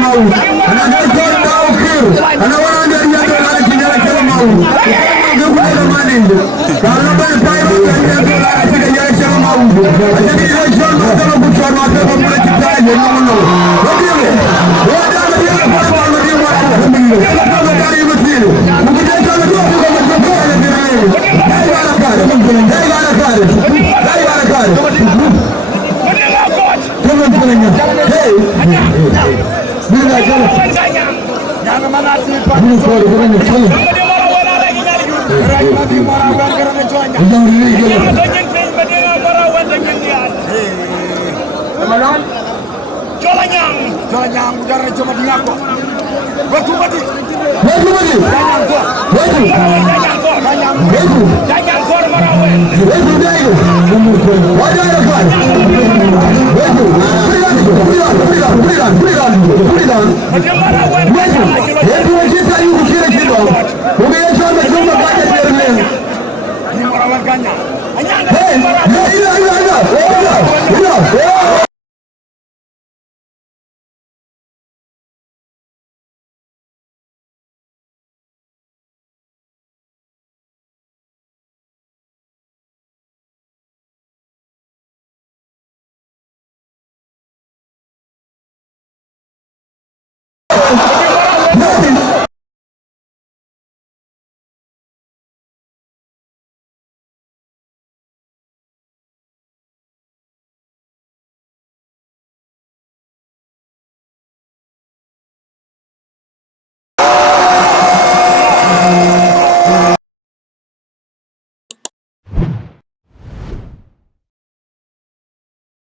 mau. Another goal now here. Another one there ya dola direction mau. Dia punya mana ini? Kalau berpayu dia dola direction mau. Ada direction mau bukan mata boleh kita je no. Okey. Ada dia apa dia buat. Kalau dari mesin. Mungkin dia kalau dia bukan dia. Jolanyang dari cuma di aku. Waktu mati.